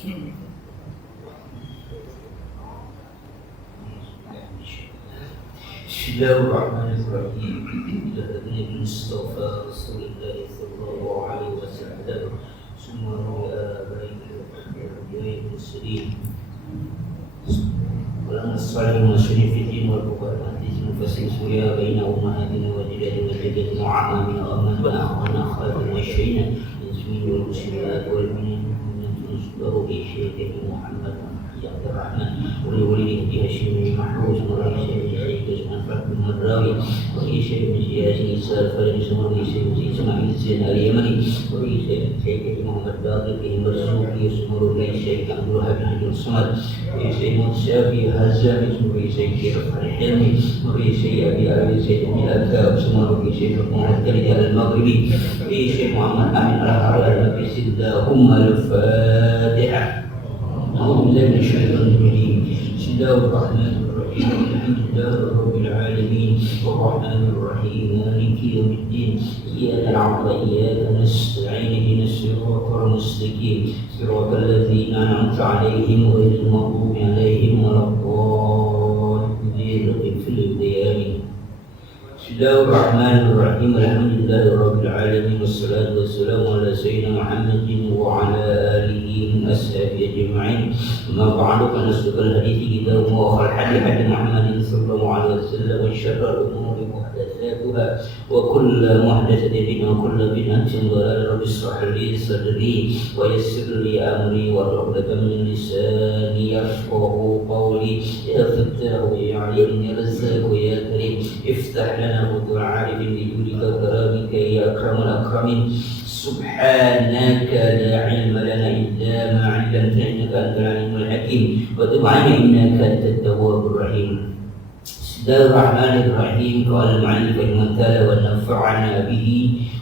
Bismillahirrahmanirrahim. Nabi Mustafa Rasulullah sallallahu alaihi wasallam. Semua baik muslim. Walau saling musyrifin wal bukhari mufassir surya baina ummahatina wa jadadina wa jadadina wa amamina wa amana khairun wa syai'ina ismul muslimat wal mu'minin subahu syai'in Muhammad Rahman wali di Hashim Mahfuz Muraisi Syekh Ismail bin Madrawi wali Syekh Syekh Isa Farid Sumari Syekh Ismail Zain Al-Yamani wali Syekh Muhammad Baqir bin Marzuki Sumari Syekh Abdul Habib bin Samad wali Syekh Musafi Hazam wali Syekh Al-Hilmi wali Syekh Abi Ali Syekh Al-Akab Sumari Syekh Muhammad Jalil Al-Maghribi wali Syekh Muhammad Amin Al-Harari Bismillahum Al-Fatihah. أعوذ بالله من الشيطان الرجيم بسم الله الرحمن الرحيم الحمد لله رب العالمين الرحمن الرحيم مالك يوم الدين إياك نعبد وإياك نستعين اهدنا الصراط المستقيم صراط الذين أنعمت عليهم غير المغضوب عليهم ولا الضالين اغفر لي Bismillahirrahmanirrahim. Alhamdulillahirabbil alamin wassalatu wassalamu ala sayyidina Muhammadin wa ala alihi wa ashabihi ajma'in. Amma ba'du fa nasdaqal hadithi kitabun wa khairal hadi Muhammadin sallallahu alaihi wasallam wa syarrul umuri muhdatsatuha wa kullu muhdatsatin bid'ah wa kullu bid'atin dhalalah. Rabbi shrah li sadri wa yassir li amri wa uqdatan min lisani yafqahu qawli ya fattahu ya alim ya razzaq ya karim iftah lana أبو عارف بجودك وكرامك يا أكرم الأكرمين سبحانك لا علم لنا إلا ما علمتنا إنك أنت العليم الحكيم وتب علينا إنك أنت التواب الرحيم بسم الله الرحمن الرحيم قال المعلم المثال ونفعنا به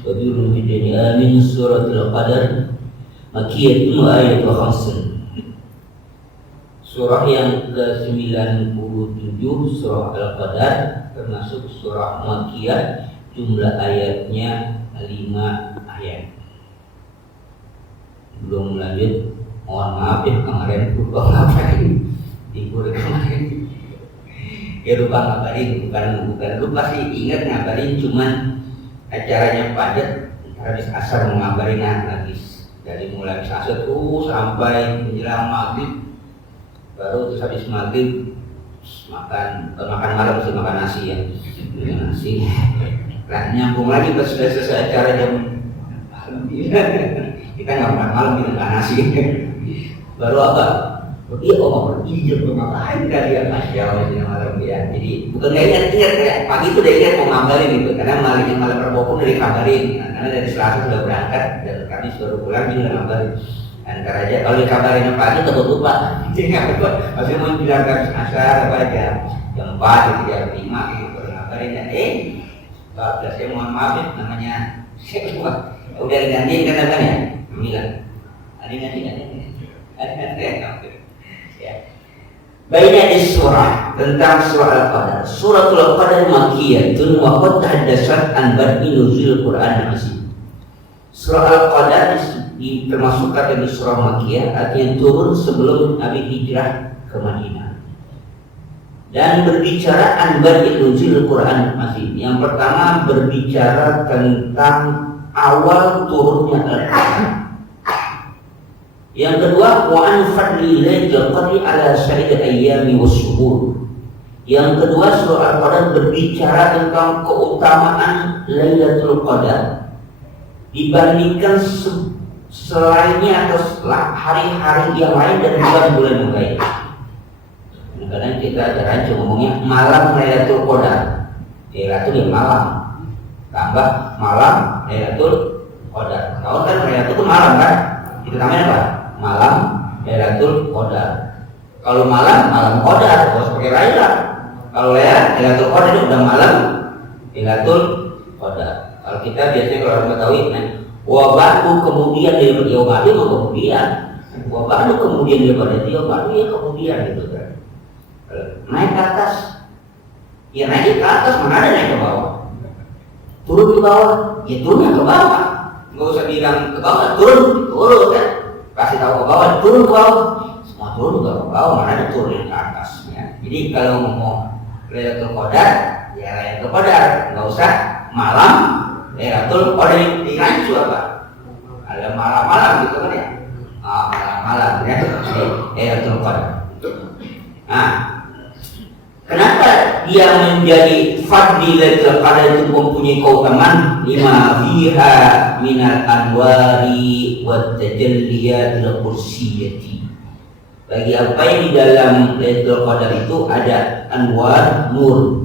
وبيرهم في الدنيا آمين سورة القدر مكية آية 5. Surah yang ke-97 surah Al-Qadar termasuk surah Makkiyah, jumlah ayatnya 5 ayat. Belum lanjut, mohon maaf ya kemarin lupa ngapain libur kemarin. Ya lupa ngapain, bukan lupa sih, ingat ngabarin, cuman acaranya padat. Habis asar mau ngabarin lagi, dari mulai asar terus sampai menjelang maghrib. Baru terus habis maghrib makan malam sih, makan nasi ya, nasi. Nah, nyambung lagi pas sudah selesai acara jam malam. Kita nggak makan malam, kita makan nasi. Baru apa? Dia pergi jam ngapain kali ya, masya Allah malam ya. Jadi bukan nggak ingat ya, pagi itu udah ingat mau ngabarin gitu, karena malam Rabu dari kabarin, karena dari Selasa sudah berangkat dan kami baru pulang juga ngabarin. Antar aja kalau dikabarin pagi takut lupa. Jadi nggak lupa. Masih mau bilang kan asar apa jam 4 jam 5 gitu ngabarin ya. 14 saya mohon maaf ya, namanya saya lupa. Udah digantiin kan ya? Bilang. Ada ganti ya. Baiknya di surah tentang surah Al-Qadar. Suratul Qadar Makkiyatun wa qad tahaddatsat an bad'i nuzul Qur'an Azim. Surah Al-Qadar termasuk kategori surah Makkiyah, artinya turun sebelum Nabi hijrah ke Madinah. Dan berbicara an bad'i nuzul Qur'an Azim. Yang pertama berbicara tentang awal turunnya Al-Qur'an. Yang kedua wa an fadli lailatul qadri ala sa'id ayyami wasyuhur. Yang kedua surah Al-Qadar berbicara tentang keutamaan Lailatul Qadar dibandingkan selainnya atau hari-hari yang lain dan bulan-bulan yang lain. Kadang kita jarang cuma ngomongnya malam Lailatul Qadar. Lailatul yang malam tambah malam Lailatul Qadar. Tahu kan Lailatul itu malam kan? Itu namanya apa? Malam Lailatul Qadar. Kalau malam Qadar, harus pakai Lailah. Kalau Lailatul Qadar itu udah malam Lailatul Qadar. Kalau kita biasanya kalau orang Betawi, wabadu kemudian daripada wabadu kemudian, wabadu kemudian daripada wabadu ya kemudian gitu kan. Naik ke atas, ya naik ke atas, mana ada naik ke bawah. Turun ke bawah, ya turunnya ke bawah. Nggak usah bilang ke bawah, turun kan. Pas kasih tahu ke bawah, turun ke bawah. Semua turun ke bawah, mana ada turun yang ke atas ya. Jadi kalau ngomong Lailatul Qadar, ya Lailatul Qadar, nggak usah malam Lailatul Qadar di rancu apa? Ada malam-malam gitu kan ya. Malam-malam ya. Lailatul Qadar. Nah, kenapa dia menjadi fadli Lailatul Qadar itu mempunyai keutamaan lima fiha minal anwari wat tajalliyatil qudsiyati. Bagi apa yang di dalam Lailatul Qadar itu ada anwar, nur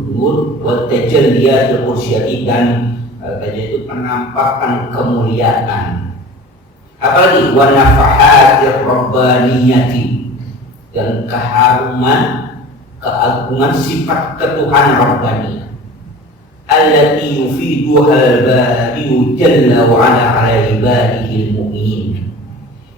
wat tajalliyatil qudsiyati, dan itu penampakan kemuliaan. Apalagi wa nafahatir rabbaniyati, dan keharuman keagungan sifat ketuhanan Rabbaniyah allati yufiduha al-bari'u jalla wa ala ala ibadihi al-mu'minin.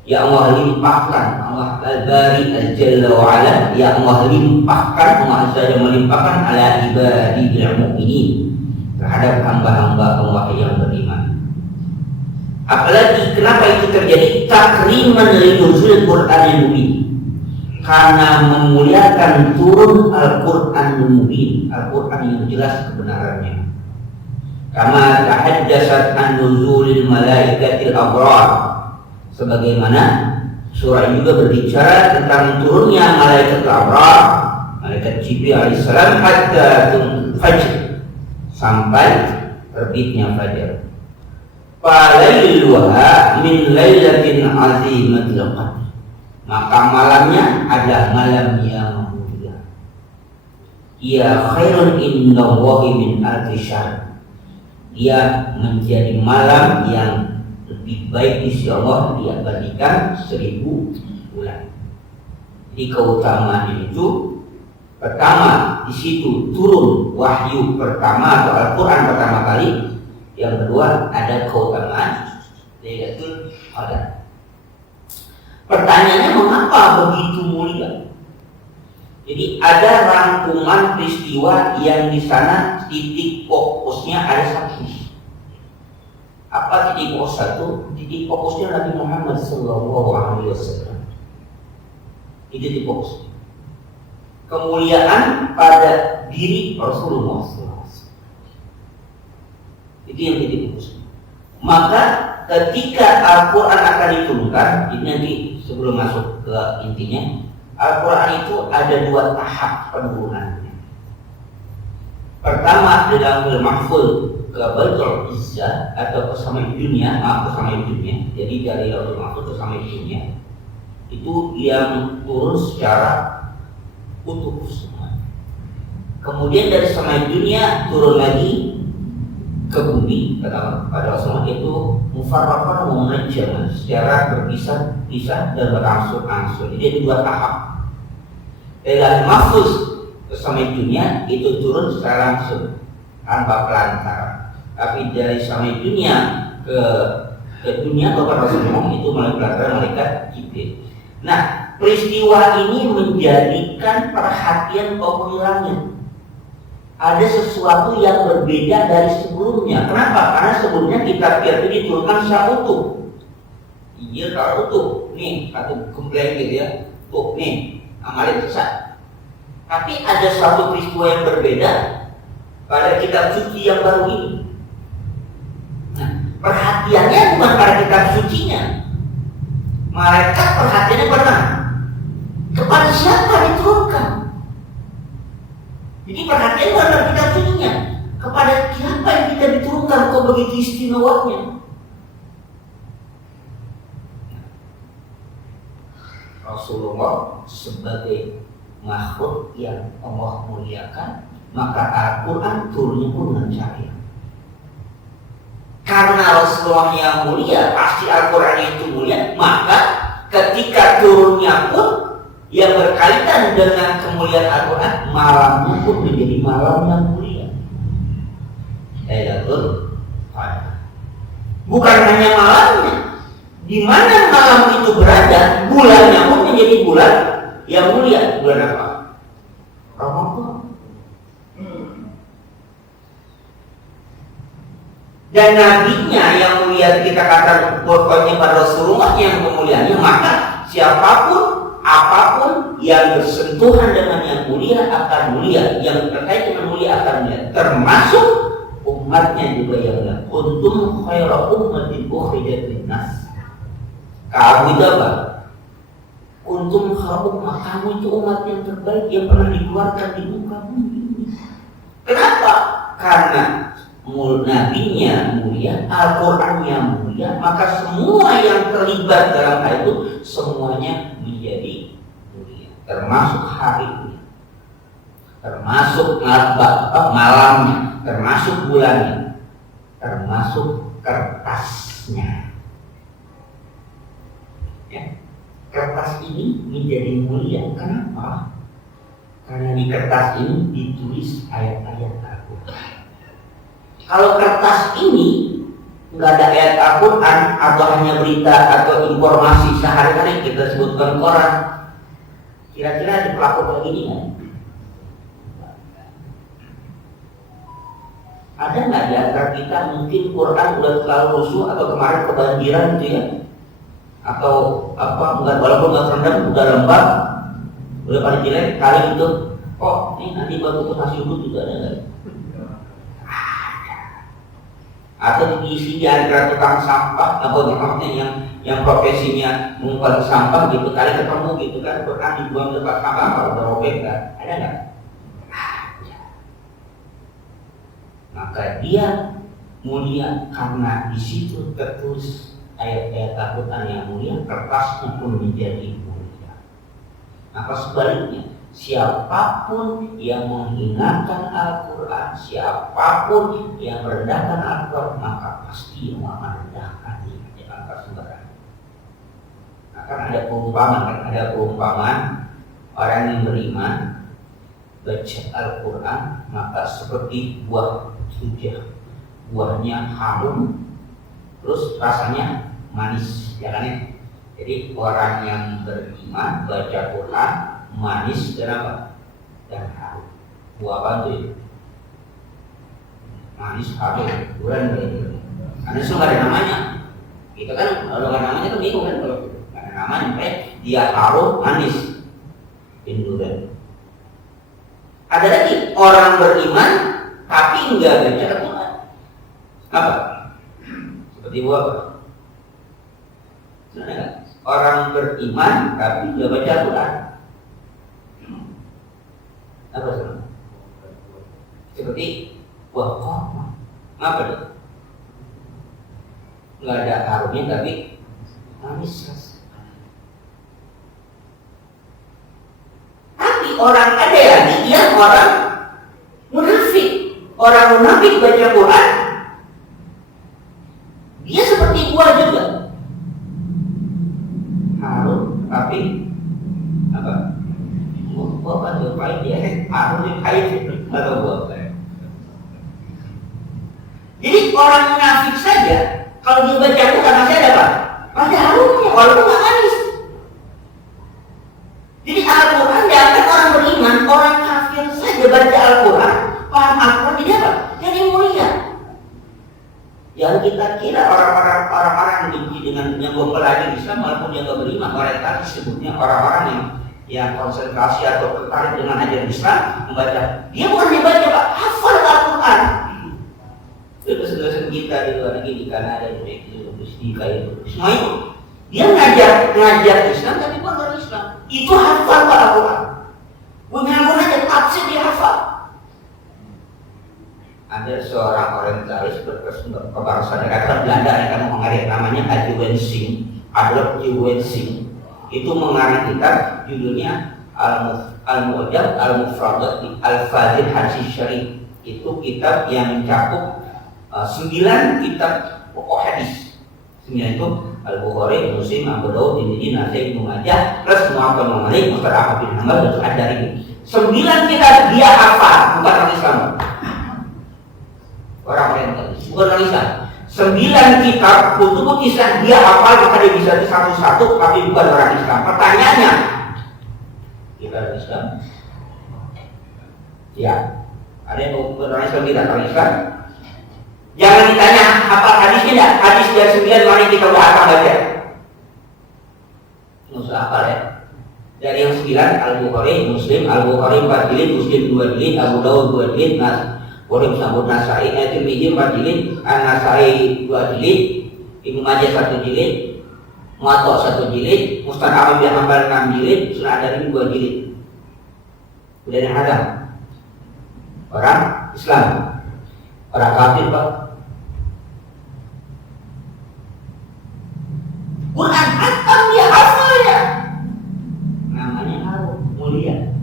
Ya Allah limpahkan, Allah al-bari al-jalla wa ala, ya Allah limpahkan, Allah saja melimpahkan ala ibadihi al-mu'minin, terhadap hamba-hamba Allah yang beriman. Apalagi kenapa itu terjadi? Takriman li nuzul Qur'anil mubin, karena memuliakan turun Al-Quranul Mubin, Al-Quran yang jelas kebenarannya. Kama tahaddatsat an nuzulil malaikatil abrar, sebagaimana surah juga berbicara tentang turunnya malaikat abrar, malaikat Jibril alaihissalam, hatta fajr, sampai terbitnya fajar. Falailuha min lailatin azimatil qadr, maka malamnya adalah malam yang mulia. Ya khairun indallahi min alfi syahr, dia menjadi malam yang lebih baik di sisi Allah dibandingkan 1000 bulan. Di keutamaan itu, pertama di situ turun wahyu pertama atau Al-Quran pertama kali. Yang kedua ada keutamaan Lailatul Qadar. Pertanyaannya, mengapa begitu mulia? Jadi ada rangkuman peristiwa yang di sana titik fokusnya ada satu. Apa titik fokus satu? Titik fokusnya Nabi Muhammad SAW. Itu titik fokus. Kemuliaan pada diri Rasulullah SAW. Itu yang titik fokus. Maka ketika Al-Quran akan diturunkan, ini nanti sebelum masuk ke intinya, Al-Quran itu ada 2 tahap penurunannya. Pertama di dalam Mahfuz ke Baitul Izzah atau ke samai dunia, jadi dari Lauhul Mahfuz ke samai dunia, itu yang turun secara utuh semua. Kemudian dari samai dunia turun lagi ke bumi, kata pada Rasulullah, itu mufarraqan wa munajjaman, secara berpisah-pisah dan berangsur-angsur. Jadi ada 2 tahap. Dari Mahfuz ke samai dunia itu turun secara langsung tanpa pelantara. Tapi dari samai dunia ke dunia kepada Rasulullah itu melalui pelantara malaikat Jibril. Nah, peristiwa ini menjadikan perhatian kaum langit. Ada sesuatu yang berbeda dari sebelumnya. Kenapa? Karena sebelumnya kitab itu diturunkan secara utuh. Iya, kalau utuh. Nih, satu gembleng gitu ya. Tuh, nih, amalin sesat. Tapi ada suatu peristiwa yang berbeda pada kitab suci yang baru ini. Nah, perhatiannya bukan pada kitab sucinya. Malaikat perhatiannya pada kepada siapa diturunkan. Jadi perhatian pada kitab sucinya, kepada siapa yang kita diturunkan, kok begitu istimewanya. Rasulullah sebagai makhluk yang Allah muliakan, maka Al-Quran turunnya pun dengan cahaya. Karena Rasulullah yang mulia, pasti Al-Quran itu mulia, maka ketika turunnya pun yang berkaitan dengan kemuliaan Al-Quran, malamnya pun menjadi malam yang mulia. Lailatul Qadar. Bukan hanya malamnya, di mana malam itu berada, bulannya pun menjadi bulan yang mulia. Bulan apa? Ramadan. Dan nabinya yang mulia, kita kata pokoknya pada Rasulullah yang memuliakan mulianya, maka siapapun apapun yang bersentuhan dengan yang mulia akan mulia, yang terkait dengan mulia akan mulia, termasuk umatnya juga yang mulia. Kuntum khaira ummatin ukhrijat linnas. Kamu itu apa? Kuntum khaira ummah, kamu itu umat yang terbaik yang pernah dikeluarkan di muka bumi. Kenapa? Karena nabinya mulia, Al-Qur'annya mulia, maka semua yang terlibat dalam hal itu semuanya menjadi mulia, termasuk harinya, termasuk malamnya, termasuk bulannya, termasuk kertasnya. Ya. Kertas ini menjadi mulia. Kenapa? Karena di kertas ini ditulis ayat-ayat Al-Quran. Kalau kertas ini nggak ada ayat Al-Quran atau hanya berita atau informasi sehari-hari kita sebutkan koran, kira-kira diperlakukan begini kan? Ada nggak di antara kita mungkin Quran udah terlalu rusuh atau kemarin kebanjiran gitu ya? Atau apa? Enggak, walaupun nggak terendam udah lembab, udah paling jelek kali itu. Oh, ini nanti waktu itu masih udut juga ada nggak? Atau diisi di antara tukang sampah, atau maksudnya yang profesinya mengumpulkan sampah gitu, kali ketemu gitu kan, Quran dibuang ke tempat sampah, kalau udah robek kan, ada nggak? Ada. Maka dia mulia karena di situ tertulis ayat-ayat Al-Quran yang mulia, kertasnya pun menjadi mulia. Maka sebaliknya, siapapun yang menghinakan Al-Quran, siapapun yang merendahkan Al-Quran, maka pasti yang akan merendahkan di atas sembarangan. Akan ada perumpamaan orang yang beriman baca Al-Quran, maka seperti buah sujah, buahnya harum, terus rasanya manis, ya kan ya? Jadi orang yang beriman baca Quran manis dan apa? Dan harum. Buah apa itu? Manis harum, durian begitu. Karena itu nggak ada namanya. Kita kan kalau nggak ada namanya tuh bingung kan kalau nggak ada namanya, dia harum manis, durian. Ada lagi orang beriman tapi nggak baca Quran. Apa? Seperti buah apa? Orang beriman tapi nggak baca Quran. Apa sama? Seperti buah kurma. Apa itu? Nggak ada harumnya tapi manis. Tapi orang ada lagi yang orang munafik. Orang munafik baca Quran, dia seperti buah juga. Harum tapi apa? Buah apa tuh? Pahit dia, harusnya pahit atau buah apa? Jadi orang munafik saja kalau dia baca Quran masih ada apa? Masih harumnya, walaupun nggak manis. Jadi Al-Quran diangkat orang beriman, orang kafir saja baca Al-Quran, paham Al-Quran jadi apa? Jadi mulia. Yang kita kira orang-orang yang benci dengan yang mempelajari Islam walaupun dia nggak beriman, mereka disebutnya orang-orang yang konsentrasi atau tertarik dengan ajaran Islam, membaca. Dia bukan hanya baca, Pak, hafal Al-Quran. Itu dosen kita di luar negeri, di Kanada, di Meksiko, di Kairo, semua itu. Dia ngajar Islam tapi bukan orang Islam. Itu hafal Al-Quran. Punya aja tafsir dia hafal. Ada seorang orientalis berkebangsaan negara Belanda yang mengarang namanya Adolf Juwensing. Itu mengarang kitab judulnya Al-Mu'jam Al-Mufradat Al-Fadil Hadis Syarif. Itu kitab yang mencakup 9 kitab pokok hadis. 9 itu Al-Bukhari, Muslim, Abu Dawud, Tirmidzi, Nasai, Ibnu Majah, plus Muwatta Malik, Musnad Ahmad bin Hanbal dan Ad-Darimi. 9 kitab dia hafal, bukan orang Islam. Orang-orang bukan orang Islam. 9 kitab kutub kisah dia hafal, maka dia bisa satu-satu, tapi bukan orang Islam. Pertanyaannya, kita orang Islam? Ya, ada yang bukan orang Islam, kita orang Islam. Jangan ditanya apa hadisnya enggak, hadis dari 9 mari kita udah hafal baca. sudah hafal ya. Dari yang 9 Al-Bukhari, Muslim, Al-Bukhari 4 jilid, Muslim 2 jilid, Abu Dawud 2 jilid, Bukhari Sambut Nasai, Tirmidzi 4 jilid, An-Nasai 2 jilid, Ibnu Majah 1 jilid, Muwatta 1 jilid, Musnad Ahmad bin Hanbal 6 jilid, Sunan Darimi 2 jilid. Udah yang ada orang Islam, orang kafir Pak. Quran hatam dia hafal ya. Namanya harum, mulia.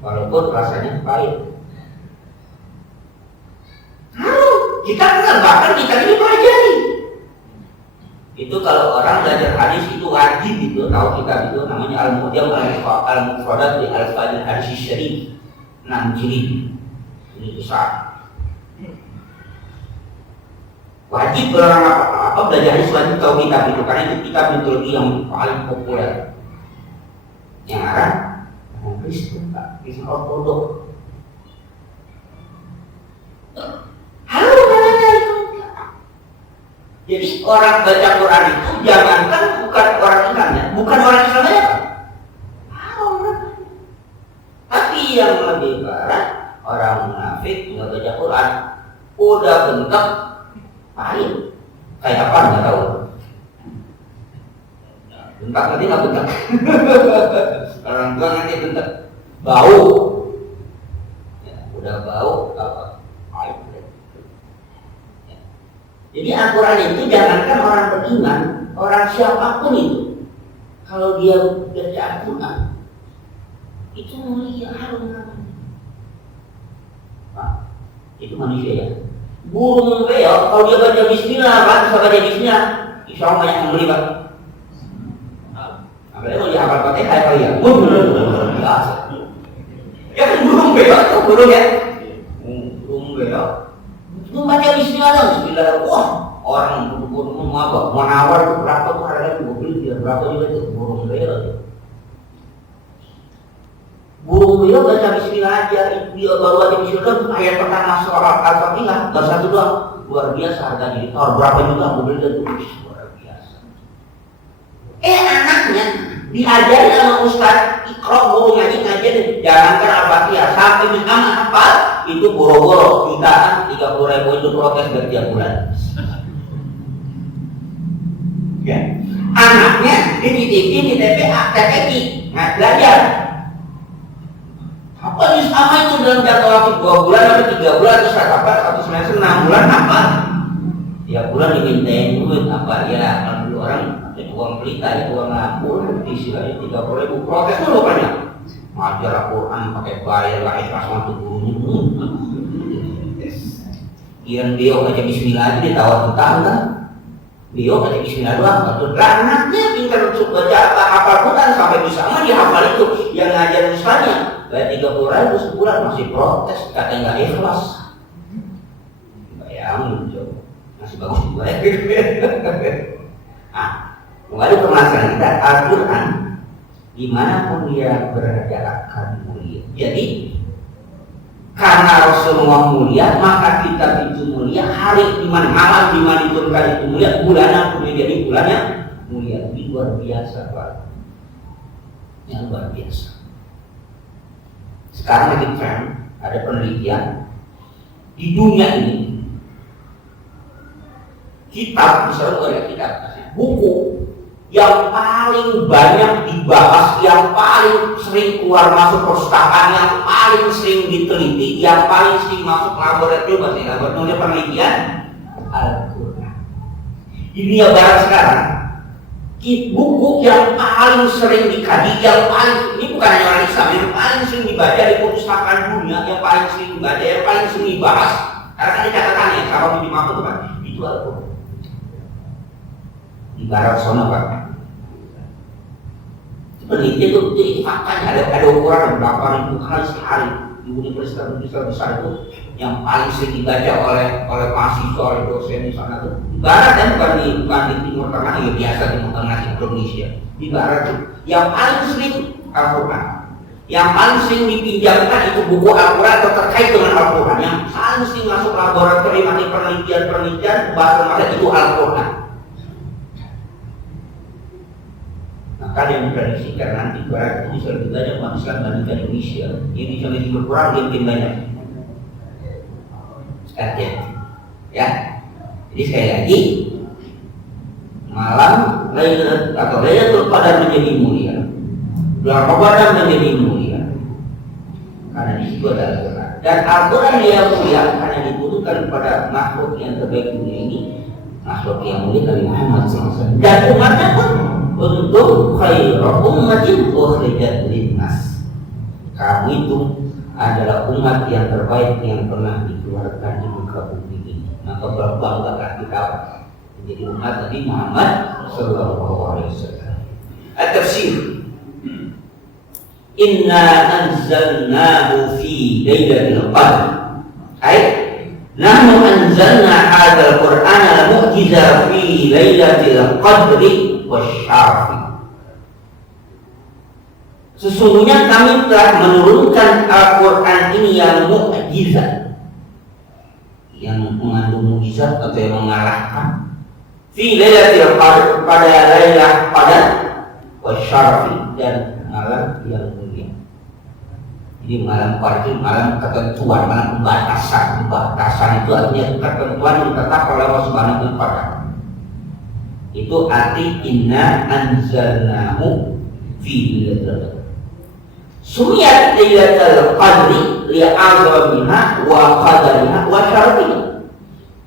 Walaupun rasanya pahit. Harum, kita kenal, bahkan kita ini pelajari. Itu kalau orang belajar hadis itu wajib itu, tahu kita itu namanya Al-Mu'jam Al-Mufradat di Al-Fadil Hadis Syarif 6 jilid. Ini besar. Wajib orang apa belajar hadis wajib tahu kitab itu, karena itu kitab mitologi yang paling populer. Yang Arab, yang Kristen, Kristen Ortodok. Halo namanya itu. Jadi orang baca Quran itu jangankan bukan orang Islam ya, bukan orang Islam ya, tapi yang lebih parah orang munafik nggak baca Quran, udah bentak pahit, kayak apa nggak tahu. Bentak nanti nggak bentak, orang tua nanti bentak, bau, ya, udah bau apa? Jadi Al-Quran itu jangankan orang beriman, orang siapapun itu, kalau dia baca Al-Quran, itu mulia harum namanya. Pak, itu manusia ya. Burung beo, kalau dia baca Bismillah, Pak, bisa baca Bismillah, insya Allah banyak membeli Pak. Apalagi kalau dia hafal Fatihah kali ya, biasa. Ya kan burung beo, itu burung ya, burung beo. Itu baca Bismillah dong, Bismillah. Wah, orang burung mau apa? Mau nawar itu berapa tuh harganya? Gue beli dia berapa juga tuh burung beo. Burung beo baca Bismillah aja, dia baru aja Bismillah ayat pertama surah Al-Fatihah, baru satu doang, luar biasa harganya. Ditawar berapa juga? Gue beli dia tuh luar biasa. Anaknya diajari sama Ustaz Iqra burung ngaji jangankan Al-Fatihah sampai bisa hafal. Itu boro-boro jutaan 30.000 itu protes dari tiap bulan. Ya, anaknya dititipin di TPA, TPI, nggak belajar. Apa nih sama itu dalam jangka waktu 2 bulan atau 3 bulan atau satu semester 6 bulan apa? Tiap bulan dimintain duit apa ya? Kalau dulu orang itu uang pelita, itu uang lampu, istilahnya 30.000 protes dulu banyak. Ngajar Al-Quran pakai bayar lah ikhlas mantu gurunya. Kian beliau baca Bismillah aja ditawar tentang kan? Beliau baca Bismillah doang, betul. Anaknya pintar untuk baca hafal Quran sampai bisa mah dihafal itu. Yang ngajar ustaznya bayar 30.000 sebulan masih protes, katanya nggak ikhlas. Bayangin coba, masih bagus juga ya. Nah, kembali permasalahan kita Al-Quran. Dimanapun dia berada akan mulia. Jadi karena Rasulullah mulia, maka kitab itu mulia. Hari di mana malam di mana diturunkan itu mulia, bulan pun menjadi bulannya mulia. Ini luar biasa Pak. Yang luar biasa. Sekarang lagi tren, ada penelitian di dunia ini. Kitab, misalnya ada kitab, buku yang paling banyak dibahas, yang paling sering keluar masuk perpustakaan, yang paling sering diteliti, yang paling sering masuk laboratorium, laboratorium penelitian Al-Quran. Di dunia barat sekarang, buku yang paling sering dikaji, yang paling, ini bukan hanya orang Islam, yang paling sering dibaca di perpustakaan dunia, yang paling sering dibaca, yang paling sering dibahas, karena kan catatannya, kalau di mapa itu kan, itu Al-Quran. Di barat sana Pak. Peneliti itu faktanya ada ukuran berapa ribu kali sehari di universitas besar itu yang paling sering dibaca oleh mahasiswa, oleh dosen di sana itu di barat dan bukan di timur tengah ya biasa di timur tengah Indonesia. Di barat itu yang paling sering Al-Quran, yang paling sering dipinjamkan itu buku Al-Quran atau terkait dengan Al-Quran, yang paling sering masuk laboratorium penelitian bahasa itu Al-Quran. Maka yang memprediksikan nanti Barat itu bisa lebih banyak umat Islam dibandingkan Indonesia. Indonesia masih berkurang, dia mungkin banyak. Sekalian, ya. Jadi sekali lagi, malam Lailatul Qadar menjadi mulia, bulan Ramadan menjadi mulia, karena di situ ada Al-Quran. Dan Al-Quran yang mulia karena diturunkan kepada makhluk yang terbaik dunia ini, makhluk yang mulia Nabi Muhammad SAW. Dan umatnya pun untuk khairu ummatin ukhrijat linnas. Kamu itu adalah umat yang terbaik yang pernah dikeluarkan di muka bumi ini. Maka berbanggalah kita menjadi umat Nabi Muhammad sallallahu alaihi wasallam. At-tafsir. Inna anzalnahu fi lailatul qadr. Nahnu anzalna hadzal Qur'ana al-mu'jiza fi lailatul qadri wasyarafi. Sesungguhnya kami telah menurunkan Al-Quran ini yang mukjizat, yang mengandung mukjizat atau yang mengalahkan, fi lailatul qadr, pada lailah qadar, wasyarafi, dan malam yang mulia. Jadi malam qadar itu malam ketentuan, malam pembatasan. Pembatasan itu artinya ketentuan yang ditetapkan oleh Allah Subhanahu wa Ta'ala. Itu arti inna anzalnahu fi lailatul qadr. Sumiyat lailatul qadri li'azamiha wa qadariha wa syarafiha.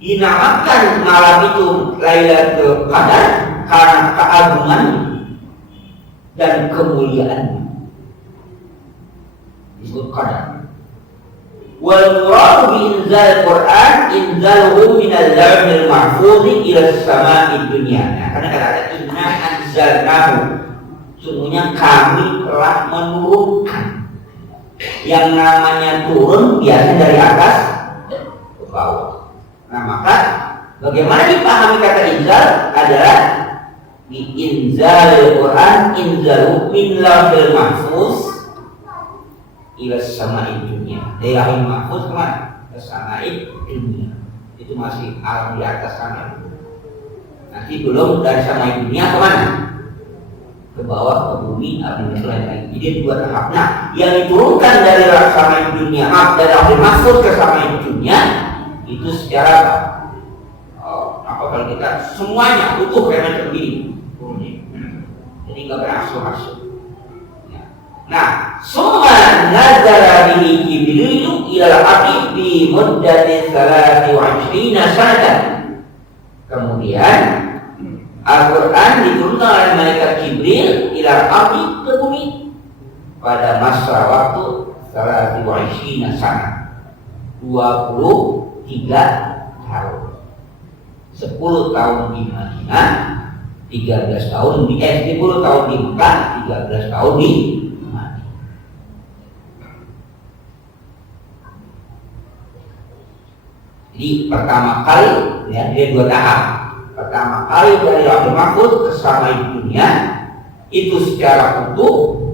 Dinamakan malam itu Lailatul Qadar karena keagungannya dan kemuliaannya. Disebut qadar. Wal murad bi inzal Quran inzaluhu min al-lawhil mahfuz ila as-sama'id dunya. Karena ada inna anzalnahu, sungguhnya kami telah menurunkan. Yang namanya turun biasa dari atas ke bawah. Nah, maka bagaimana dipahami kata inzal adalah di inzal Quran inzalu min lawhil mahfuz ila as-sama'id dunya. Dari lawhil mahfuz kemana? Ke sama'id dunya. Itu masih alam di atas sana. Nanti belum dari sama'id dunya kemana? Ke bawah, ke bumi, api lain-lain. Jadi dua tahap. Nah, yang diturunkan dari sama'id dunya, dari lawhil mahfuz ke sama'id dunya, itu secara apa? Apa kalau kita semuanya utuh kayak macam ini turunnya. Jadi nggak berangsur-angsur. Nah, summa nazala bihi Jibril ila al-ardi bi muddati 23 sanatan. Kemudian Al-Quran diturunkan oleh malaikat Jibril ila al-ardi ke bumi pada masa waktu 23 sanat. 23 tahun. 10 tahun di Madinah, 13 tahun di 10 tahun di Mekah, 13 tahun di Madinah. Jadi pertama kali, ya, dia dua tahap. Pertama kali dari Lauhul Mahfuz ke sama'id dunya itu secara utuh,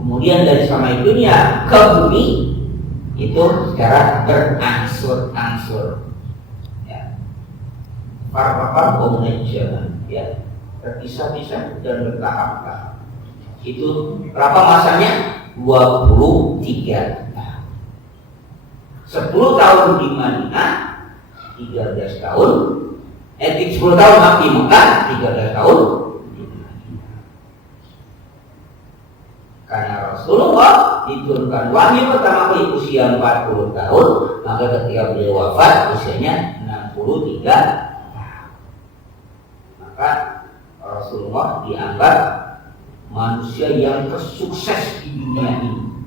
kemudian dari sama'id dunya ke bumi itu secara berangsur-angsur. Ya. Farqan munajjaman, ya, terpisah-pisah dan bertahap-tahap. Itu berapa masanya? 23 tahun. 10 tahun di Madinah, 13 tahun. 10 tahun di Mekah, 13 tahun di Madinah. Karena Rasulullah diturunkan wahyu pertama kali usia 40 tahun, maka ketika beliau wafat usianya 63 tahun. Maka Rasulullah dianggap manusia yang tersukses di dunia ini.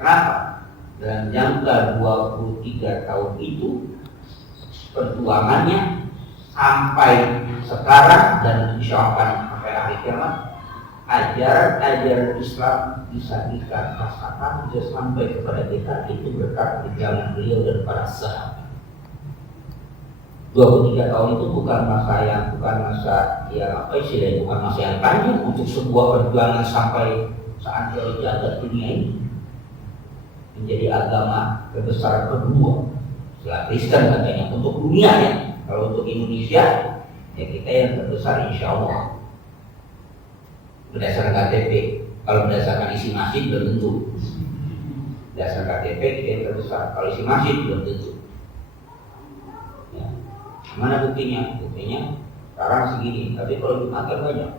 Kenapa? Dalam jangka 23 tahun itu perjuangannya sampai sekarang dan insya Allah sampai akhir kiamat, ajaran Islam bisa kita rasakan, bisa sampai kepada kita, itu berkat perjuangan beliau dan para sahabat. 23 tahun itu bukan masa yang bukan masa yang panjang untuk sebuah perjuangan sampai saat dia jagat dunia ini menjadi agama terbesar kedua setelah Kristen katanya untuk dunia ya. Kalau untuk Indonesia ya kita yang terbesar insya Allah. berdasarkan KTP. Kalau berdasarkan isi masjid belum tentu. Berdasarkan KTP kita yang terbesar. Kalau isi masjid belum tentu. Ya. Mana buktinya? Buktinya sekarang segini. Tapi kalau Jumat kan banyak.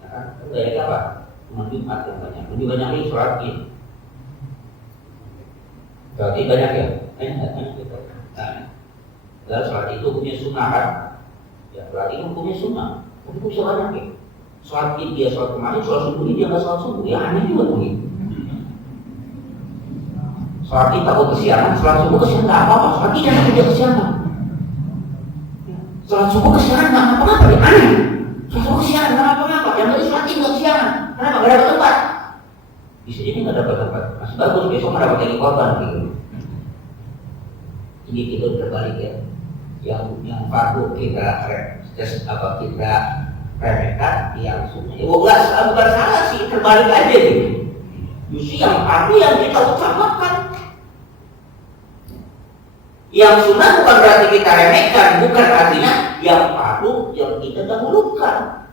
Ya kan? Gaya apa? Cuma Jumat yang banyak. Lebih banyak lagi sholat Id. Sholat Id banyak ya? Banyak gitu. Nah, lalu sholat itu hukumnya sunnah kan? Ya, sholat itu hukumnya sunnah. Tapi kok bisa banyak ya? Sholat Id dia sholat kemarin, sholat subuh dia nggak sholat subuh. Ya aneh juga tuh gitu. Sholat Id takut kesiangan, sholat subuh kesiangan nggak apa-apa. Sholat Id jangan kerja kesiangan. Sholat subuh kesiangan nggak apa-apa, ya aneh. Sholat subuh kesiangan nggak apa-apa. Yang tadi sholat Id nggak kesiangan. Kenapa? Nggak dapat tempat. Bisa jadi nggak dapat tempat. Masih bagus besok nggak dapat lagi korban gitu. Jadi itu terbalik ya. Yang fardu kita remehkan, yang sunnah. Bukan salah sih, terbalik aja gitu. Justru yang fardu yang kita utamakan. Yang sunnah bukan berarti kita remehkan, bukan artinya yang fardu yang kita dahulukan.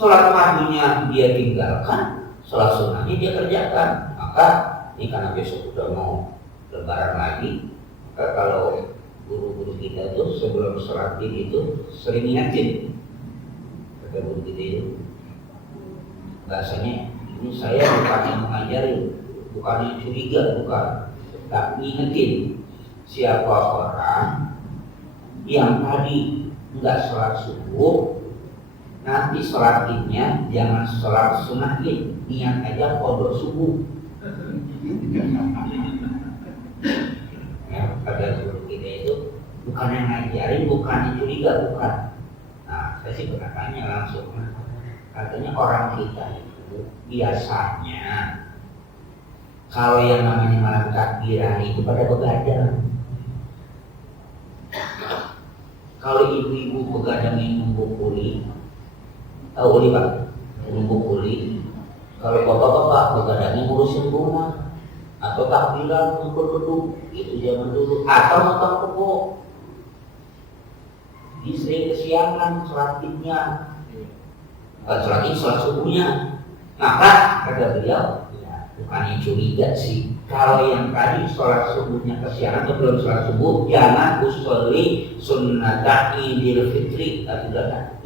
Sholat fardunya dia tinggalkan, sholat sunnahnya dia kerjakan. Maka ini karena besok udah mau Lebaran lagi, maka kalau guru-guru kita itu sebelum sholat Id itu sering ingatin, kata guru kita itu, bahasanya ini saya bukan yang mengajari, bukan yang curiga, bukan, tapi ingetin siapa orang yang tadi nggak sholat subuh, nanti sholat Idnya jangan sholat sunnah Id, niat aja qodho subuh. Ya, pada guru kita itu bukan yang ngajarin, bukan yang curiga, bukan. Nah, saya sih pernah tanya langsung, katanya orang kita itu biasanya kalau yang namanya malam takbiran itu pada begadang. Kalau ibu-ibu begadang yang numbuk kuli, tahu uli pak? Numbuk kuli. Kalau bapak-bapak begadangnya ngurusin rumah atau takbiran ngumpul-ngumpul itu zaman dulu, atau nonton kebo, istri kesiangan sholat Idnya, bukan sholat Id, sholat subuhnya. Maka kata beliau, ya, bukan yang curiga sih. Kalau yang tadi sholat subuhnya kesiangan atau belum sholat subuh, jangan usolli sunnata Idul Fitri,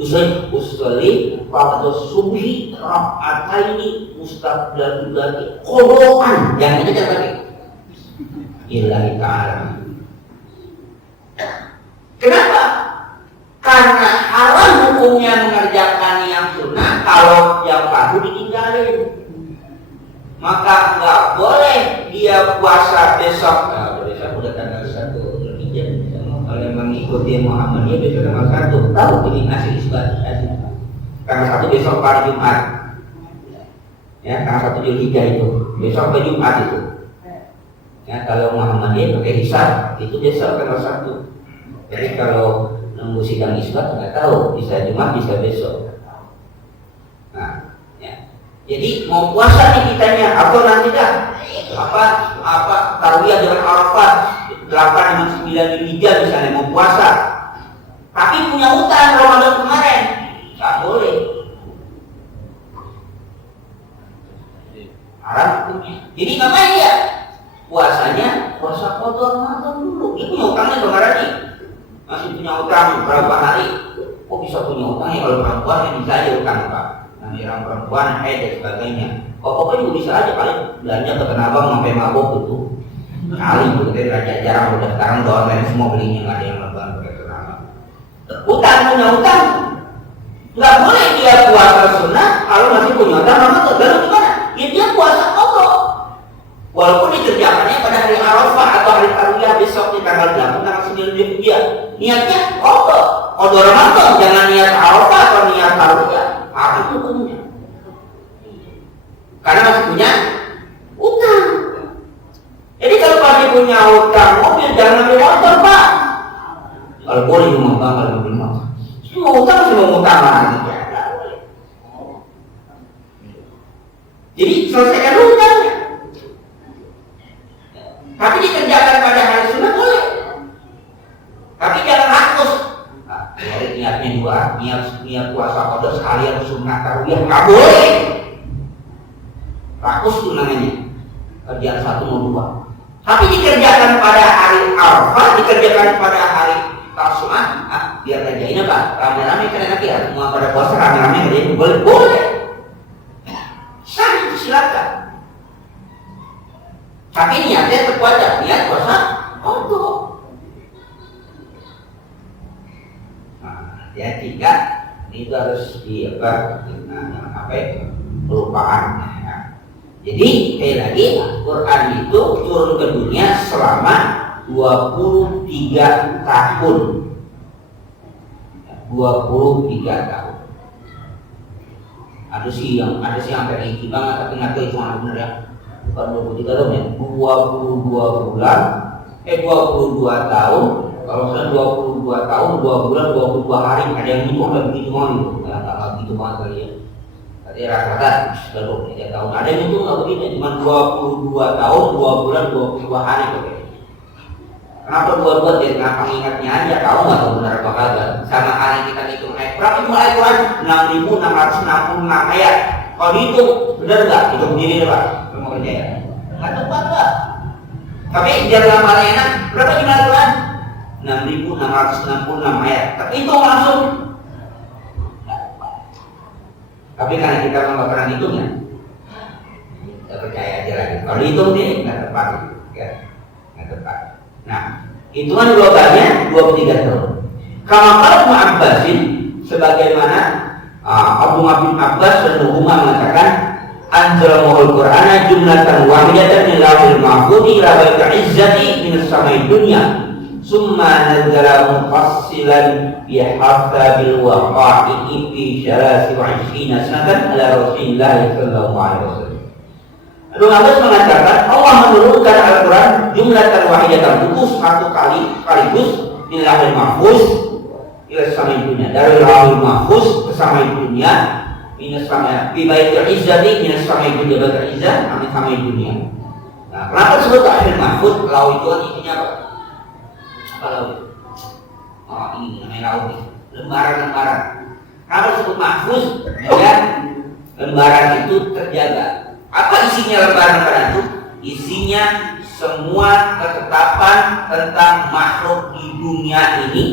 usolli fardhu subhi raka'ataini mustaqbilal lagi qodhoan, yang itu jangan pakai illahi ta'ala. Kenapa? Karena haram hukumnya mengerjakan yang sunnah kalau yang fardu ditinggalin. Maka nggak boleh dia puasa besok. Nah, besok udah tanggal 1 Dzulhijjah. Kalau yang mengikuti Muhammadiyah besok tanggal 1. Tahu ini asli isbat. Tanggal 1 besok hari Jumat. Ya, tanggal 1 Dzulhijjah itu. Besok ke Jumat itu. Ya, kalau Muhammadiyah pakai hisab itu besok tanggal 1. Jadi kalau nunggu sidang isbat nggak tahu, bisa Jumat bisa besok. Nah, ya. Jadi mau puasa nih kitanya, atau nanti dah apa tarwiyah dengan Arafat 8 dengan 9 Dzulhijjah misalnya mau puasa, tapi punya utang Ramadan kemarin, nggak boleh. Haram hukumnya. Jadi ngapain ya? Puasanya puasa qodho Ramadan dulu. Dia punya utangnya kemarin nih, masih punya utang berapa hari? Kok bisa punya utang ya? Kalau perempuan yang bisa aja utang pak, yang perempuan, haid dan sebagainya. Pokoknya juga bisa aja paling belanja ke Tanah Abang sampai mabok itu. Kali itu kita belajar jarang, udah sekarang udah online semua belinya, nggak ada yang lebaran pakai Tanah Abang. Utang punya utang, nggak boleh dia puasa sunnah kalau masih punya utang. Maka lalu gimana? Ya dia puasa qodho. Walaupun dikerjakannya pada hari Arafah atau hari Tarwiyah besok di tanggal 8 tanggal 9 Dzulhijjah, niatnya qodho Ramadan, jangan niat Arafah atau niat Tarwiyah. Apa hukumnya? Karena masih punya utang. Jadi kalau masih punya utang mobil jangan ambil motor pak. Kalau boleh rumah bang, kalau ambil motor. Semua utang semua utang lagi. Jadi selesaikan utangnya. Tapi dikerjakan pada hari sunnah boleh. Tapi jangan rakus. Nah, niat niatnya dua, niat puasa qada sekalian sunat tarawih nggak boleh. Rakus itu namanya. Kerjaan satu mau dua. Tapi dikerjakan pada hari Arafah, dikerjakan pada hari Tasu'ah, biar kerjain apa? Rame-rame karena nanti ya semua pada puasa rame-rame kerjain boleh. Sah itu silakan. Tapi niatnya tetap wajib, niat puasa qada. Ya tiga itu harus kelupaan. Ya. Jadi sekali lagi Quran itu turun ke dunia selama 23 tahun. 23 tahun. Ada sih yang sampai tinggi banget tapi nggak tahu itu mana benar ya. Bukan 23 tahun ya. 22 bulan 22 tahun. Kalau saya 22 tahun, 2 bulan, 22 hari, ada yang hitung nggak begitu mau itu, nggak begitu banget kali ya. Tadi rata-rata baru 3 tahun. Ada yang hitung nggak begitu, cuma 22 tahun, 2 bulan, 22 hari. Kenapa 22? Jadi kenapa ingatnya aja, tahu nggak tahu benar apa kagak? Sama hari kita hitung ayat berapa itu ayat Quran? 6.666 ayat. Kalau dihitung benar nggak? Hitung sendiri Pak, mau kerja ya? Nggak tepat Pak. Tapi jangan malah enak. Berapa jumlah Quran? 6.666 ayat. Tapi itu langsung. Tapi karena kita nggak pernah hitungnya, kita percaya aja lagi. Kalau dihitung nih nggak tepat, ya nggak tepat. Nah, hitungan globalnya 23 tahun. Kalau Ibnu Abbasin, sebagaimana Abu bin Abbas dan Umar mengatakan, anzalallahu al-Qur'ana jumlatan wahidatan min lauhil mahfuz ila baitil izzati min as-samai dunya. Summa nazala mufassilan bihasabil waqa'i fi syarasi wa 20 sanatan ala Rasulillah sallallahu alaihi wasallam. Ibnu Abbas mengatakan Allah menurunkan Al-Quran jumlatan wahidatan, buku satu kali sekaligus min lauhil mahfuz ila samai dunya, dari lauhil mahfuz ke samai dunya, min samai bi baitil izzati min samai dunya, baitil izzah min samai dunya. Nah, kenapa disebut lauhil mahfuz? Lauh itu artinya apa? Laut. Oh ini namanya laut nih. Lembaran-lembaran. Kalau disebut mahfuz, ya lembaran itu terjaga. Apa isinya lembaran-lembaran itu? Isinya semua ketetapan tentang makhluk di dunia ini.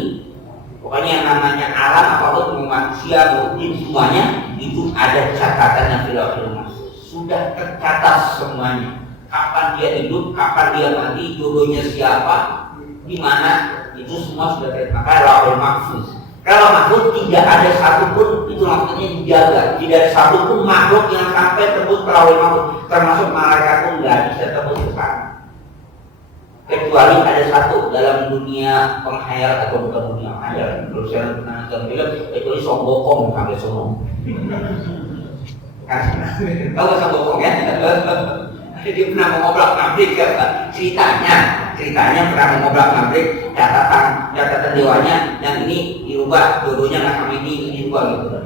Pokoknya yang namanya alam apapun, manusia, jin, semuanya itu ada catatannya di lauhul mahfuz. Sudah tercatat semuanya. Kapan dia hidup, kapan dia mati, jodohnya siapa, di mana, itu semua sudah terpakai lauhul mahfuz. Kalau mahfuz tidak ada satupun, itu maksudnya dijaga. Tidak ada satupun makhluk yang sampai tembus ke lauhul mahfuz, termasuk malaikat pun nggak bisa tembus ke sana. Kecuali ada satu dalam dunia penghayal atau bukan dunia penghayal. Kalau saya pernah nonton film, kecuali Song Bokong sampai sono. Tahu Song Bokong ya? Dia pernah mengobrak-abrik ceritanya pernah mengobrak-abrik catatan dewanya yang ini dirubah, jodohnya nggak sama ini dirubah gitu.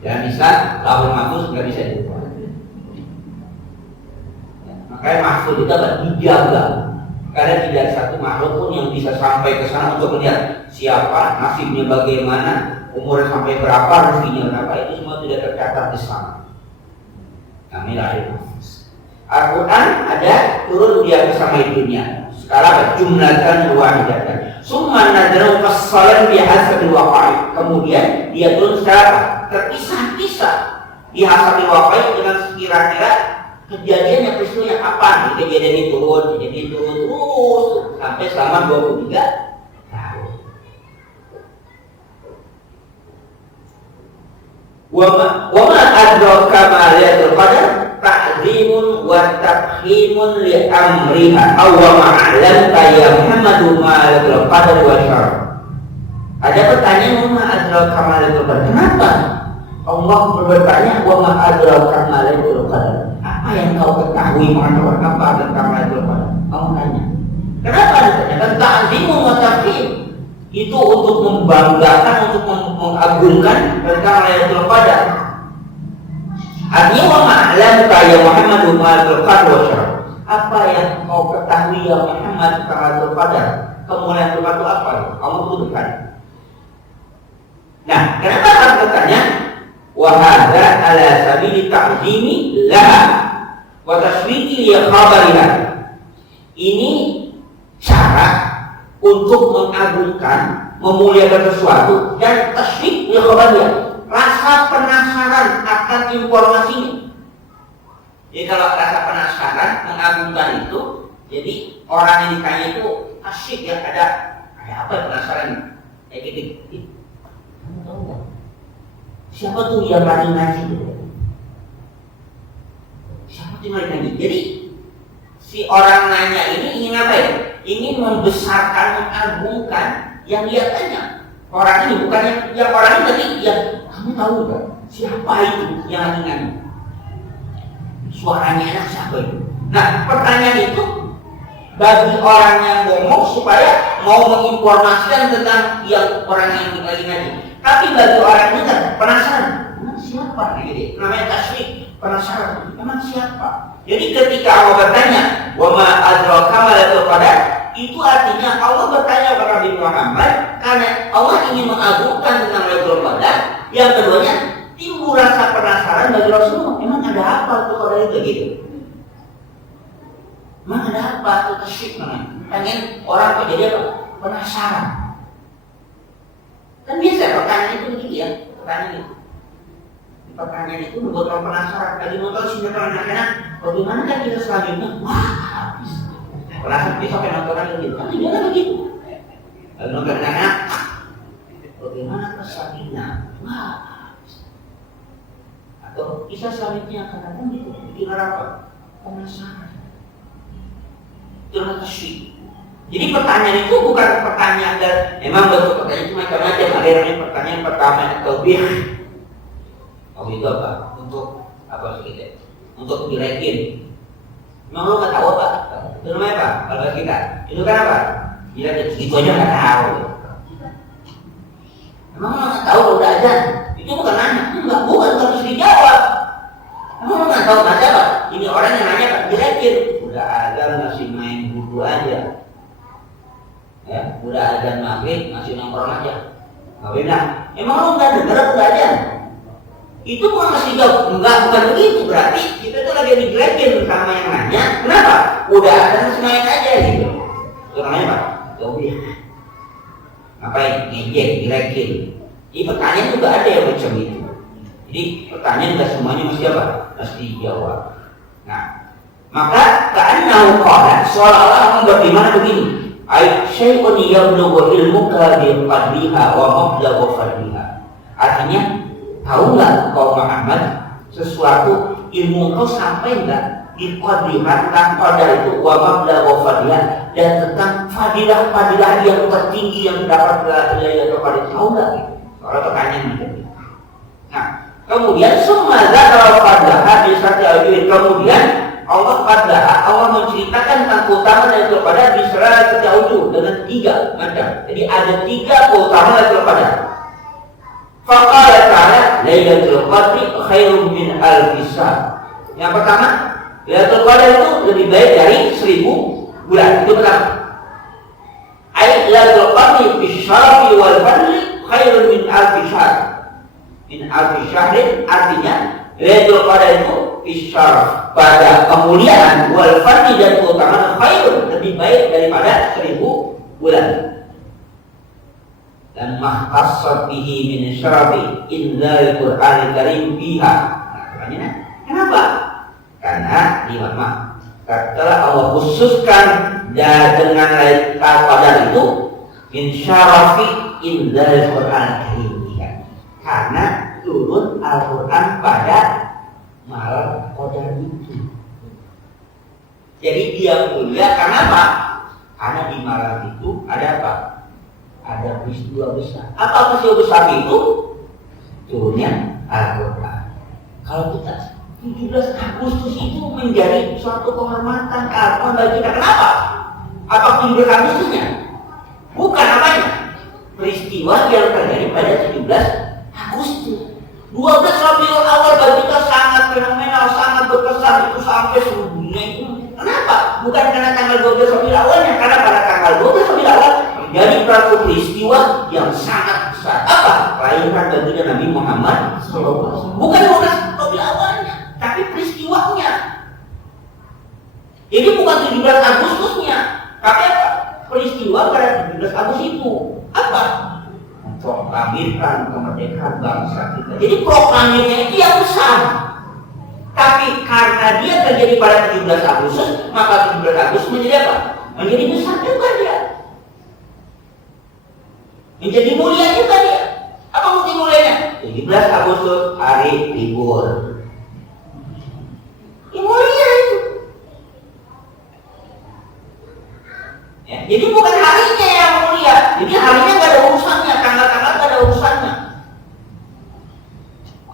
Dan bisa lauhul mahfuz nggak bisa dirubah. Makanya mahfuz itu dijaga, karena tidak ada satu makhluk pun yang bisa sampai ke sana untuk melihat siapa, nasibnya bagaimana, umurnya sampai berapa, rezekinya berapa, itu semua tidak tercatat di sana. Namanya lauhul mahfuz. Al-Quran ada turun dia ke samai dunia. Sekarang jumlatan wahidatan. Summa nadru fassalan bihasabil waqa'i. Kemudian dia turun secara terpisah-pisah bihasabil waqa'i dengan kira-kira kejadiannya, peristiwanya kapan. Kejadian ini turun terus sampai selama 23 tahun. Wa ma adraka ma lailatul qadar ta'zimun wa tafhimun li amriha aw ma'lam ya Muhammadu ma'al qadar wa syar. Ada pertanyaan, wa ma'adraka ma'al qadar. Kenapa Allah bertanya wa ma'adraka ma'al qadar? Apa yang kau ketahui mengenai apa tentang Lailatul Qadar? Kamu tanya. Kenapa ditanyakan ta'zimun wa tafhim? Itu untuk membanggakan, untuk mengagungkan tentang Lailatul Qadar. Artinya wa ma'lam ya Muhammad ma'al qadar wa syaraf. Apa yang kau ketahui ya Muhammad tentang Lailatul Qadar? Kemuliaan Tuhan itu apa? Kamu butuhkan. Nah, kenapa harus bertanya? Wa hadza ala sabili ta'zimi laha wa taswiki li khabariha. Ini cara untuk mengagungkan, memuliakan sesuatu dan taswik li khabariha, rasa penasaran akan informasinya. Jadi kalau rasa penasaran mengagungkan itu, jadi orang yang ditanya itu asyik ya, ada apa yang penasaran? Kayak gitu. Kamu tahu nggak? Siapa tuh yang lagi ngaji itu? Siapa tuh yang lagi ngaji? Jadi si orang nanya ini ingin apa ya? Ingin membesarkan, mengagungkan yang dia tanya. Orang ini bukan yang orang ini tadi yang kamu tahu nggak? Siapa itu yang lagi ngaji? Suaranya enak siapa itu? Nah, pertanyaan itu bagi orang yang ngomong supaya mau menginformasikan tentang yang orang yang lagi ngaji. Tapi bagi orang yang dengar penasaran, emang siapa? Jadi namanya taswik, penasaran, emang siapa? Jadi ketika Allah bertanya, wa ma adraka ma lailatul qadar, itu artinya Allah bertanya kepada Nabi Muhammad karena Allah ingin mengagungkan tentang Lailatul Qadar. Yang keduanya, timbul rasa penasaran bagi Rasulullah, emang ada apa tuh qadar itu gitu? Emang ada apa tuh taswik namanya? Pengen orang kok jadi apa? Penasaran. Kan biasa pertanyaan itu begitu ya, pertanyaan itu membuat orang penasaran. Lagi nonton sinetron anak-anak, bagaimana kan kita selanjutnya? Wah, habis. Penasaran besok yang nonton lagi gitu. Kan dia begitu. Lagi nonton anak-anak, bagaimana kesakitan? Wah, habis. Atau kisah selanjutnya kadang-kadang gitu, bikin apa? Penasaran. Itu namanya taswik. Jadi pertanyaan itu bukan pertanyaan dan memang bentuk pertanyaan itu macam-macam. Ada yang pertanyaan pertama taubih. Taubih itu apa? Untuk apa kita? Untuk dilekin. Memang lo nggak tahu apa? Itu namanya apa? Kalau kita itu kan apa? Gila gitu aja nggak tahu. Memang lo nggak tahu udah aja? Itu bukan nanya. Enggak, bukan harus dijawab. Memang lo nggak tahu nanya apa? Ini orang yang nanya apa? Dilekin. Udah aja masih main buku aja. Ya, udah azan maghrib masih nongkrong aja. Nah, emang lu nggak dengar aja? Itu bukan masih jauh, bukan begitu. Berarti kita tuh lagi digelekin sama yang nanya. Kenapa? Udah azan main aja gitu. Itu namanya apa? Taubih. Ngapain? Ngejek, dilekin. Ini pertanyaan juga ada yang macam itu. Jadi pertanyaan nggak semuanya mesti apa? Mesti dijawab. Nah, maka ka'annahu qala, seolah-olah orang bagaimana begini. Ay syai'un yablughu ilmuka bi qadriha wa mablaghu fadliha. Artinya, tahu enggak kau Muhammad sesuatu ilmu kau sampai enggak di qadriha tentang qadar itu wa mablaghu fadliha dan tentang fadilah-fadilah yang tertinggi yang dapat Lailatul Qadar, tahu enggak? Soal pertanyaan itu. Nah, kemudian summa dzakara fadlaha bi syarti al-ilm. Kemudian Allah menceritakan tentang keutamaan Lailatul Qadar di serata sejauh dengan 3 macam. Jadi ada 3 keutamaan Lailatul Qadar. Faqala ta'ala Lailatul Qadri khairun min alfi syahr. Yang pertama, Lailatul Qadar itu lebih baik dari 1000 bulan. Itu pertama. Ai Lailatul Qadri fi syarafi wal fadli khairun min alfi syahr. Min alfi syahrin artinya Lailatul Qadar itu isyaraf pada kemuliaan wal fadli dan keutamaan khairun lebih baik daripada 1000 bulan. Dan mahtassat bihi min syarafi inzal Qur'anil Karim biha. Nah, pertanyaannya, kenapa? Karena setelah Allah khususkan dengan Lailatul Qadar itu min syarafi inzal Qur'anil Karim biha. Karena turun Al-Qur'an pada malam qadar itu. Jadi dia mulia karena apa? Karena di malam itu ada apa? Ada peristiwa besar. Apa peristiwa besar itu? Turunnya Al-Qur'an. Kalau kita 17 Agustus itu menjadi suatu kehormatan keagungan bagi kita. Kenapa? Apa 17 Agustusnya? Bukan namanya. Peristiwa yang terjadi pada 17 Agustus. 12 Rabiul Awal bagi kita sangat fenomenal, sangat berkesan, itu sampai seluruh dunia itu. Kenapa? Bukan karena tanggal 12 Rabiul Awalnya, karena pada tanggal 12 Rabiul Awal menjadi suatu peristiwa yang sangat besar. Apa? kelahiran baginda Nabi Muhammad SAW. Bukan 12 Rabiul Awalnya, tapi peristiwanya. Jadi bukan 17 Agustusnya, tapi apa? Peristiwa pada 17 Agustus itu. Apa? Memproklamirkan kemerdekaan bangsa kita. Jadi proklamirnya itu yang besar. Tapi karena dia terjadi pada 17 Agustus, maka 17 Agustus menjadi apa? Menjadi besar juga dia. Menjadi mulia juga dia. Apa bukti mulianya? 17 Agustus hari libur. Ya, mulia itu. Ya, jadi bukan harinya yang mulia. Jadi harinya nggak ada urusannya, tanggal-tanggal nggak ada urusannya.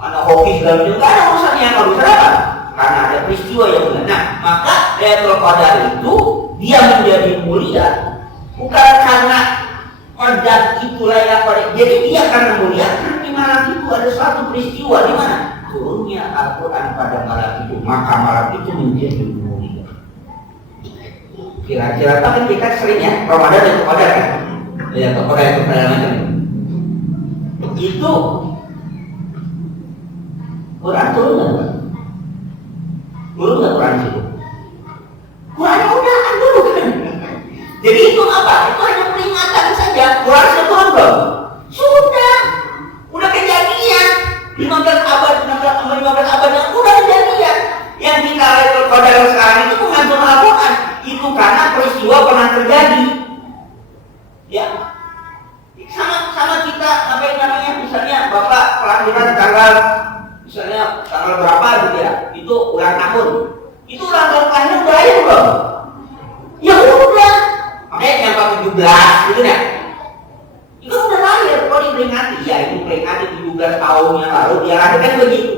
Anak hoki segala macam nggak ada urusannya. Yang urusan apa? Karena ada peristiwa yang benar. Nah, maka Lailatul Qadar itu dia menjadi mulia bukan karena qadar itu Lailatul Qadar. Jadi dia karena mulia karena di malam itu ada suatu peristiwa di mana turunnya Al-Quran pada malam itu. Maka malam itu menjadi mulia. Kira-kira kan kita sering ya Ramadan itu Qadar kan? Lailatul Qadar itu macam itu. Quran turun nggak? Turun nggak Quran itu? Quran udah kan dulu kan? Jadi itu apa? Itu hanya peringatan saja. Quran sudah turun belum? Sudah. Udah kejadian. 15 abad yang udah kejadian. Yang kita lihat pada sekarang itu bukan cuma Al-Quran. Itu karena peristiwa pernah terjadi. Ya. Sama kita apa yang namanya misalnya Bapak kelahiran tanggal misalnya tanggal berapa gitu ya, itu ulang tahun. Itu ulang tahun kelahiran udah lahir belum? Ya udah. Makanya yang 17 gitu ya. Itu udah lahir, kok diperingati? Ya itu peringati 17 tahun yang lalu dia lahir kan begitu.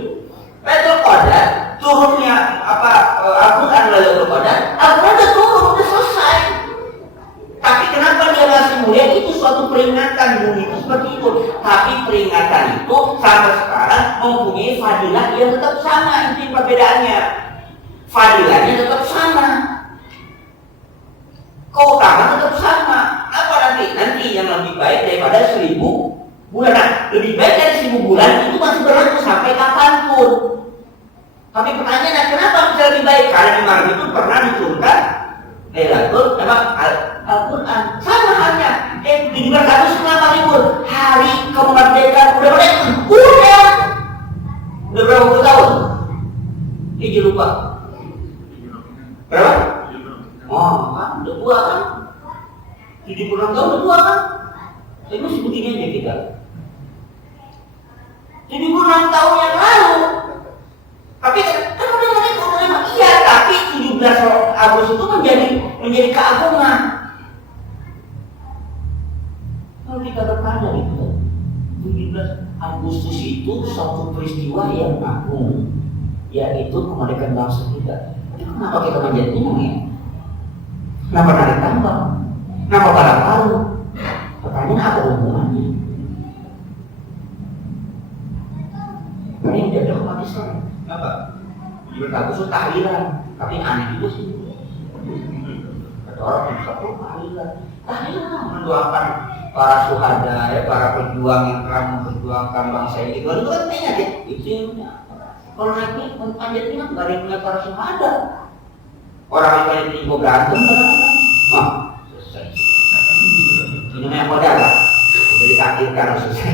Lailatul Qadar turunnya apa Al-Quran Lailatul Qadar, Al-Quran udah turun, udah selesai. Tapi kenapa dia masih mulia? Itu suatu peringatan bumi itu seperti itu. Tapi peringatan itu sampai sekarang mempunyai fadilah yang tetap sama. Itu perbedaannya. Fadilahnya tetap sama. Keutamaan tetap sama. Apa nanti? Nanti yang lebih baik daripada 1000 bulan. Nah, lebih baik dari 1000 bulan itu masih berlaku sampai kapanpun. Tapi pertanyaannya kenapa bisa lebih baik? Karena di malam itu pernah diturunkan Lailatul Al-Quran. Sama halnya 17 Agustus kenapa libur? Hari kemerdekaan udah merdeka? Udah berapa puluh tahun? Hiji lupa. Berapa? Oh kan, udah tua kan? 76 tahun udah tua kan? Saya masih begini aja kita 76 tahun yang lalu. Tapi kan udah menerima. Iya, tapi 17 Agustus itu menjadi keagungan. Kalau kita bertanya itu 17 Agustus itu suatu peristiwa yang agung, yaitu kemerdekaan bangsa kita. Tapi kenapa kita menjadinya ya? Kenapa narik tambang? Kenapa balap karung? Pertanyaan apa hubungannya? Ini yang jadi umat Islam. Apa? 17 Agustus tahlilan, tapi aneh juga sih. Kata orang yang satu tahlilan, mendoakan para syuhada, ya, para pejuang yang telah memperjuangkan bangsa ini. Itu kan penting aja. Itu yang kalau naiknya panjat pinang nggak ada yang melihat para syuhada. Orang yang panjat pinang berantem, mah selesai. Ini namanya modal lah. Udah ditakdirkan selesai.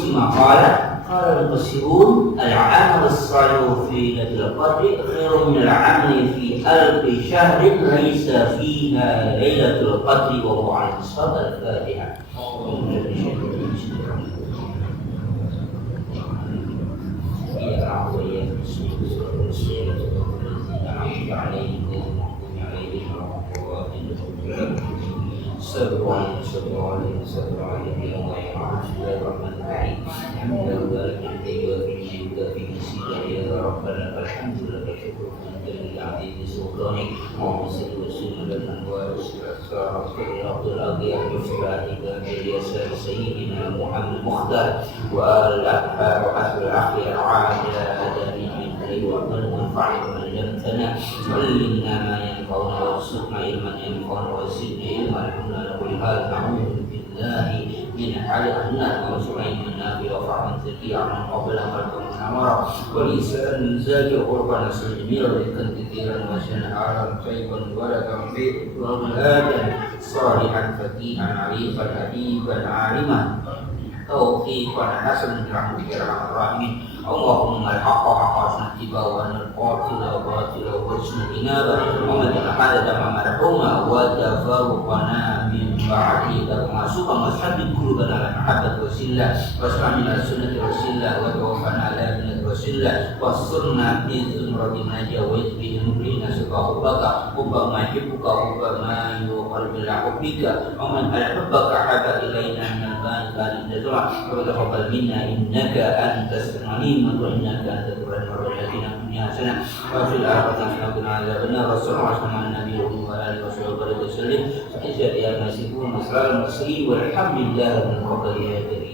ثم قال المفسرون العمل الصالح في ليلة القدر خير من العمل في 1000 شهر ليس فيها ليلة القدر وهو على الصلاة الفاتحة. سيدنا محمد المختار والأحباب وحسب العقل العاجل آدمي وأقل منفعل من لمتنا علمنا ما ينفعنا وارزقنا علما ينفعنا وزدنا علما الحمد لله كل هذا نعوذ بالله من حال النار وسعين من نافع وفرحا ذكيا من قبل قلب منورا ولسان زاكي غربا سجميرا ذكرا كثيرا وشنعارا طيبا ولدا في ومهادا صالحا فقيها عريفا اديبا عالما توفيقا حسنا برحمتك يا ارحم الراحمين. اللهم الحق حقا اتباعا والباطل باطلا واجتنابا ومن جعل مرحوما وتفرقنا من بعده معصوما وثبت قلوبنا على محبة وسلة واسلمنا على السنة وسلة وتوفنا على الجنة وسلة واسترنا في زمرة النجاة واجبه المؤمنين سوى حبك حب ما يحبك حب ما يقرب إلى حبك ومن أحبك حب إلينا من المال بعد الجزاء وتقبل منا إنك أنت السميع وإنك أنت الغفور الذين الدنيا حسنة وفي الآخرة حسنة وقنا عذاب النار والصلاة والسلام على النبي وآله وصحبه وسلم فإجاب يا مسيحون وصلاة المرسلين والحمد لله رب العالمين.